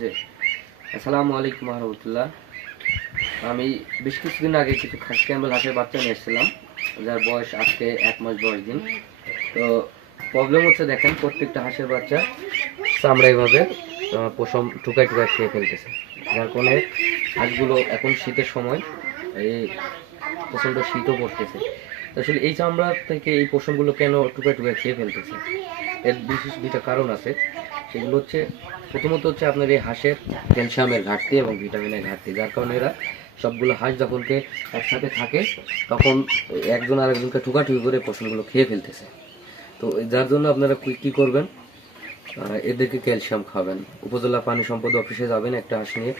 জি, আসসালামু আলাইকুম রহমতুল্লাহ। আমি বেশ কিছুদিন আগে কিছু খাস ক্যাম্বেল হাঁসের বাচ্চা নিয়ে এসেছিলাম, যার বয়স আজকে 1 মাস 10 দিন। তো প্রবলেম হচ্ছে, দেখেন প্রত্যেকটা হাঁসের বাচ্চা চামড়া এইভাবে পশম টুকায় টুকায় খেয়ে ফেলতেছে, যার কারণে হাঁসগুলো এখন শীতের সময় এই প্রচণ্ড শীতও পড়তেছে। আসলে এই চামড়া থেকে এই পশমগুলো কেন টুকায় টুকায় খেয়ে ফেলতেছে, এর বিশেষ দুইটা কারণ আছে। সেগুলো হচ্ছে, প্রথমত হচ্ছে আপনার এই হাঁসের ক্যালসিয়ামের ঘাটতি এবং ভিটামিনের ঘাটতি, যার কারণে এরা সবগুলো হাঁস যখনকে একসাথে থাকে তখন একজন আরেকজনকে টুকাটুকি করে পশমগুলো খেয়ে ফেলতেছে। তো যার জন্য আপনারা কী করবেন, এদেরকে ক্যালসিয়াম খাবেন। উপজেলা পানি সম্পদ অফিসে যাবেন একটা হাঁস নিয়ে,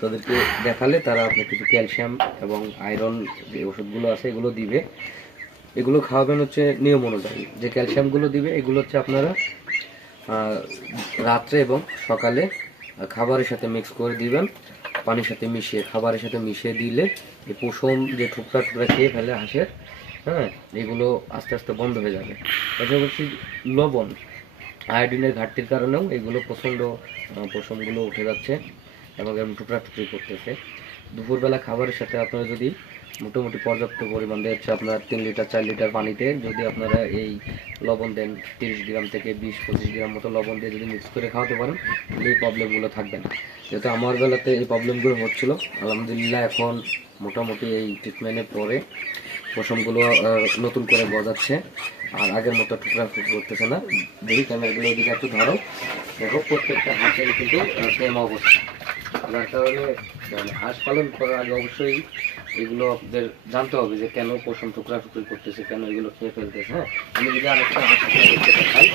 তাদেরকে দেখালে তারা আপনার কিছু ক্যালসিয়াম এবং আয়রন যে ওষুধগুলো আছে এগুলো দিবে। এগুলো খাওয়াবেন হচ্ছে নিয়ম অনুযায়ী। যে ক্যালসিয়ামগুলো দিবে এগুলো হচ্ছে আপনারা রাত্রে এবং সকালে খাবারের সাথে মিক্স করে দিবেন, পানির সাথে মিশিয়ে, খাবারের সাথে মিশিয়ে দিলে এই পশম যে টুকরা টুকরা খেয়ে ফেলে হাঁসের, হ্যাঁ, এগুলো আস্তে আস্তে বন্ধ হয়ে যাবে। পাশাপাশি লবণ, আয়োডিনের ঘাটতির কারণেও এগুলো প্রচণ্ড পশমগুলো উঠে যাচ্ছে এবং টুকরা টুকরি করতেছে। দুপুরবেলা খাবারের সাথে আপনারা যদি মোটামুটি পর্যাপ্ত পরিমাণ দিয়ে হচ্ছে আপনার 3 লিটার 4 লিটার পানিতে যদি আপনারা এই লবণ দেন, 30 গ্রাম থেকে 20-25 গ্রাম মতো লবণ দিয়ে যদি মিক্স করে খাওয়াতে পারেন, এই প্রবলেমগুলো থাকবে না। যেহেতু আমার বেলাতে এই প্রবলেমগুলো হচ্ছিল, আলহামদুলিল্লাহ এখন মোটামুটি এই ট্রিটমেন্টের পরে পশমগুলো নতুন করে গজাচ্ছে আর আগের মতো টুকরা টুকরা করতেছে না। দেখি ক্যামেরাগুলো এদিকে একটু ধরো, দেখো প্রত্যেকটা হাঁসের কিন্তু সেম অবস্থা। যার কারণে হাঁস পালন করার আগে অবশ্যই এগুলো আপনাদের জানতে হবে যে কেন পশম টুকরা টুকরি করতেছে, কেন এগুলো খেয়ে ফেলতেছে। হ্যাঁ, আমি যদি আরেকটা হাঁস দেখতে দেখাই,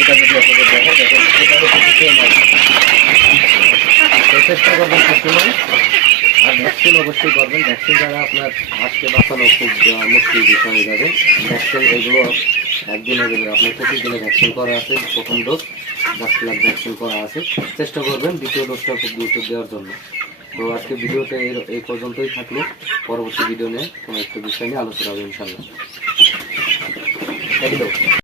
এটা যদি আপনাদের দেখো, দেখো এটারও কিছু সেম অবস্থা। চেষ্টা করবেন সবসময়। আর ভ্যাকসিন অবশ্যই করবেন। ভ্যাকসিন দ্বারা আপনার হাঁসকে বাঁচানো খুব মুশকিল বিষয় হয়ে যাবে। ভ্যাকসিন এগুলো একদিনে গেলে আপনার প্রতিদিনে ভ্যাকসিন করা আছে, প্রথম ডোজ 10 লাখ ভ্যাকসিন করা আছে। চেষ্টা করবেন দ্বিতীয় ডোজটা খুব গুরুত্ব দেওয়ার জন্য। তো আজকে ভিডিওটা এই পর্যন্তই থাকলো। পরবর্তী ভিডিও নিয়ে কোনো একটা বিষয় নিয়ে আলোচনা হবে ইনশাল্লাহ।